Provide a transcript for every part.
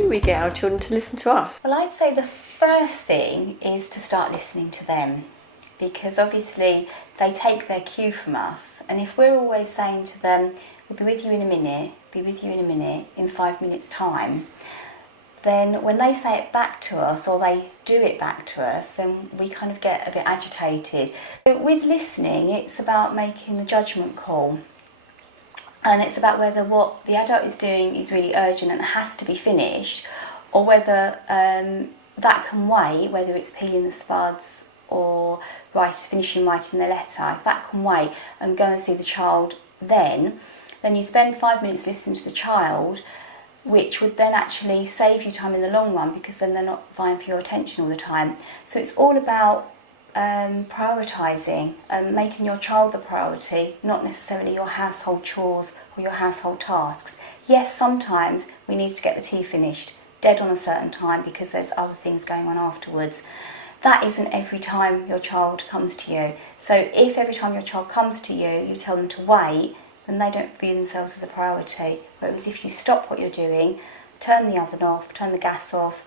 do we get our children to listen to us? Well, I'd say the first thing is to start listening to them, because obviously they take their cue from us, and if we're always saying to them, we'll be with you in a minute, be with you in a minute, in 5 minutes time, then when they say it back to us or they do it back to us, then we kind of get a bit agitated. So with listening, it's about making the judgment call, and it's about whether what the adult is doing is really urgent and has to be finished, or whether that can wait, whether it's peeling the spuds or finishing writing the letter. If that can wait and go and see the child then you spend 5 minutes listening to the child, which would then actually save you time in the long run, because then they're not vying for your attention all the time. So it's all about prioritising and making your child the priority, not necessarily your household chores or your household tasks. Yes, sometimes we need to get the tea finished dead on a certain time because there's other things going on afterwards. That isn't every time your child comes to you. So if every time your child comes to you, you tell them to wait, then they don't view themselves as a priority. Whereas if you stop what you're doing, turn the oven off, turn the gas off,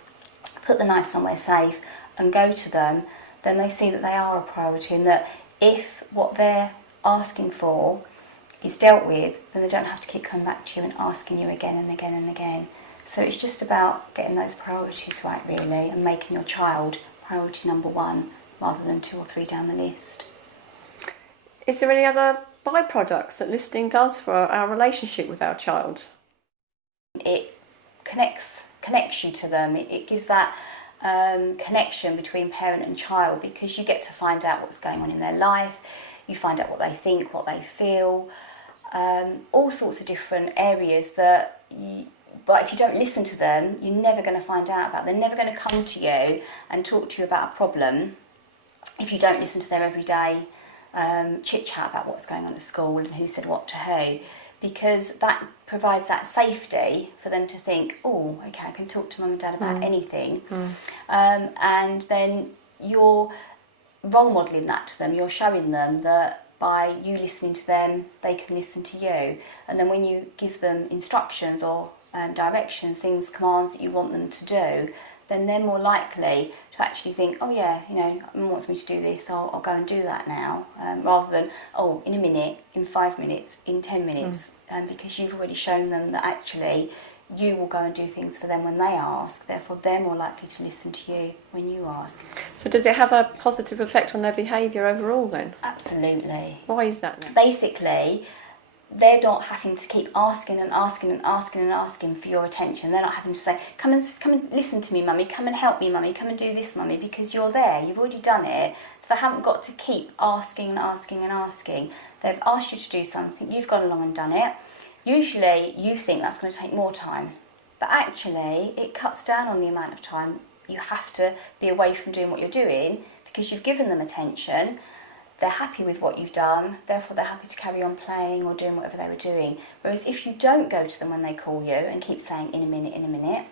put the knife somewhere safe and go to them, then they see that they are a priority, and that if what they're asking for is dealt with, then they don't have to keep coming back to you and asking you again and again and again. So it's just about getting those priorities right, really, and making your child priority number one rather than 2 or 3 down the list. Is there any other byproducts that listening does for our relationship with our child? It connects you to them. It gives that connection between parent and child, because you get to find out what's going on in their life, you find out what they think, what they feel, all sorts of different areas but if you don't listen to them, you're never going to find out about. They're never going to come to you and talk to you about a problem if you don't listen to them every day, chit-chat about what's going on at school and who said what to who, because that provides that safety for them to think, oh, okay, I can talk to mum and dad about anything. And then you're role modelling that to them. You're showing them that by you listening to them, they can listen to you. And then when you give them instructions or directions, things, commands that you want them to do, then they're more likely to actually think, oh yeah, mum wants me to do this, I'll go and do that now, rather than, oh, in a minute, in 5 minutes, in 10 minutes, because you've already shown them that actually you will go and do things for them when they ask, therefore they're more likely to listen to you when you ask. So does it have a positive effect on their behaviour overall then? Absolutely. Why is that then? Basically, they're not having to keep asking and asking and asking and asking for your attention. They're not having to say, come and listen to me, mummy, come and help me, mummy, come and do this, mummy, because you're there, you've already done it. So they haven't got to keep asking and asking and asking. They've asked you to do something, you've gone along and done it. Usually you think that's going to take more time, but actually it cuts down on the amount of time you have to be away from doing what you're doing, because you've given them attention. They're happy with what you've done, therefore they're happy to carry on playing or doing whatever they were doing. Whereas if you don't go to them when they call you and keep saying in a minute,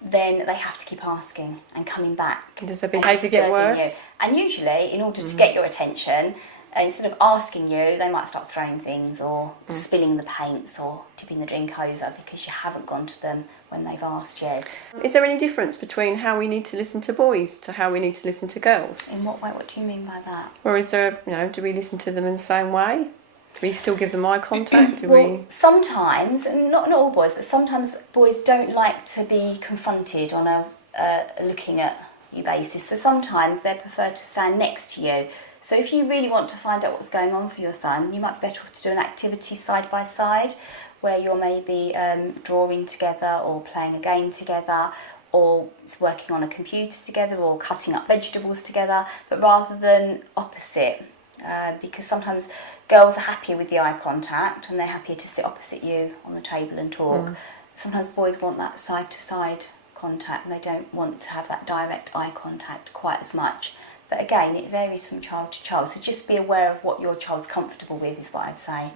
then they have to keep asking and coming back. Does the behaviour get worse? You. And usually, in order to get your attention, instead of asking you, they might start throwing things or spilling the paints or tipping the drink over because you haven't gone to them when they've asked you. Is there any difference between how we need to listen to boys to how we need to listen to girls? In what way? What do you mean by that? Or is there, do we listen to them in the same way? Do we still give them eye contact? Sometimes, not all boys, but sometimes boys don't like to be confronted on a looking at you basis. So sometimes they prefer to stand next to you. So if you really want to find out what's going on for your son, you might be better off to do an activity side by side, where you're maybe drawing together or playing a game together, or working on a computer together, or cutting up vegetables together, but rather than opposite, because sometimes girls are happier with the eye contact and they're happier to sit opposite you on the table and talk. Sometimes boys want that side-to-side contact and they don't want to have that direct eye contact quite as much. But again, it varies from child to child, so just be aware of what your child's comfortable with is what I'd say.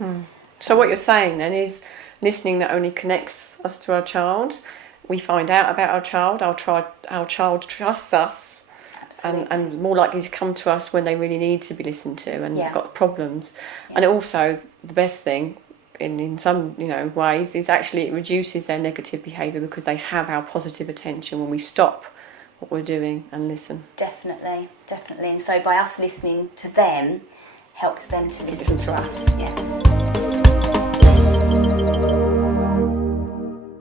So what you're saying then is listening not only connects us to our child, we find out about our child trusts us, and more likely to come to us when they really need to be listened to and got problems. And also, the best thing, in some ways is actually it reduces their negative behaviour because they have our positive attention when we stop what we're doing and listen. Definitely. And so by us listening to them helps them to Listen to us. Yeah.